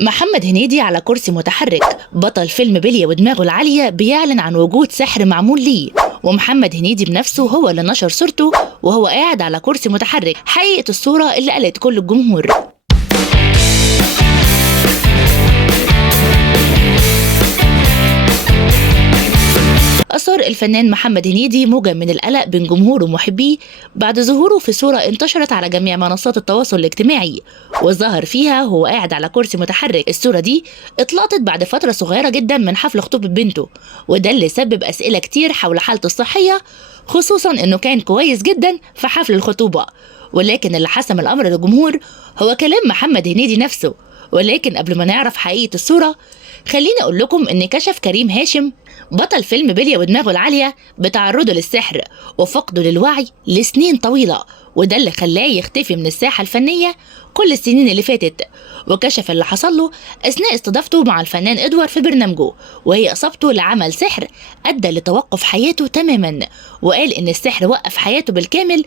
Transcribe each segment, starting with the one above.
محمد هنيدي على كرسي متحرك. بطل فيلم بلية ودماغه العالية بيعلن عن وجود سحر معمول ليه، ومحمد هنيدي بنفسه هو اللي نشر صورته وهو قاعد على كرسي متحرك. حقيقة الصورة اللي قلقت كل الجمهور. أثار الفنان محمد هنيدي موجة من القلق بين جمهوره ومحبيه بعد ظهوره في صورة انتشرت على جميع منصات التواصل الاجتماعي، وظهر فيها وهو قاعد على كرسي متحرك. الصورة دي اتلقطت بعد فترة صغيرة جدا من حفل خطوبة بنته، وده اللي سبب أسئلة كتير حول حالته الصحية، خصوصا إنه كان كويس جدا في حفل الخطوبة. ولكن اللي حسم الأمر للجمهور هو كلام محمد هنيدي نفسه. ولكن قبل ما نعرف حقيقة الصورة، خليني أقول لكم إن كشف كريم هاشم بطل فيلم بلية ودماغه العالية بتعرضه للسحر وفقده للوعي لسنين طويلة، وده اللي خلاه يختفي من الساحة الفنية كل السنين اللي فاتت. وكشف اللي حصل له أثناء استضافته مع الفنان إدوار في برنامجه، وهي إصابته لعمل سحر أدى لتوقف حياته تماما. وقال إن السحر وقف حياته بالكامل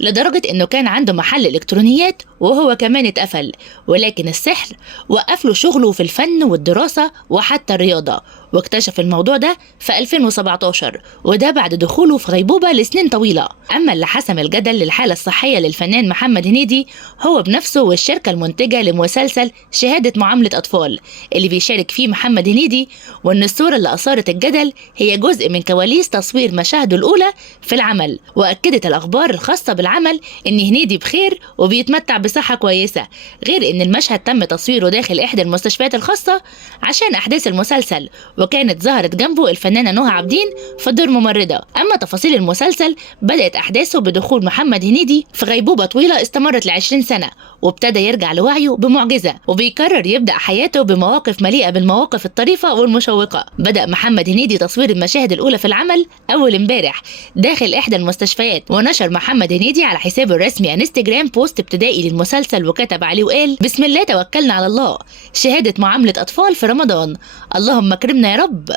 لدرجة إنه كان عنده محل إلكترونيات وهو كمان اتقفل، ولكن السحر وقف له شغله في الفن والدراسة وحتى الرياضة. واكتشف الموضوع ده في 2017، وده بعد دخوله في غيبوبة لسنين طويلة. أما اللي حسم الجدل للحالة الصحية للفنان محمد هنيدي هو بنفسه والشركة المنتجة لمسلسل شهادة معاملة أطفال اللي بيشارك فيه محمد هنيدي، وإن الصورة اللي أثارت الجدل هي جزء من كواليس تصوير مشاهده الأولى في العمل. وأكدت الأخبار الخاصة بالعمل إن هنيدي بخير وبيتمتع بصحة كويسة، غير إن المشهد تم تصويره داخل إحدى المستشفيات الخاصة عشان أحداث المسلسل، وكانت ظهرت جنبه الفنانة نهى عابدين في دور ممرضة. أما تفاصيل المسلسل، بدأت أحداثه بدخول محمد هنيدي في غيبوبة طويلة استمرت ل20 سنة، وابتدى يرجع لوعيه بمعجزة، وبيكرر يبدأ حياته بمواقف مليئة بالمواقف الطريفة والمشوقة. بدأ محمد هنيدي تصوير المشاهد الأولى في العمل أول امبارح داخل إحدى المستشفيات، ونشر محمد هنيدي على حسابه الرسمي انستجرام بوست ابتدائي للمسلسل، وكتب عليه وقال: بسم الله توكلنا على الله، شهادة معاملة أطفال في رمضان، اللهم اكرمنا يا رب.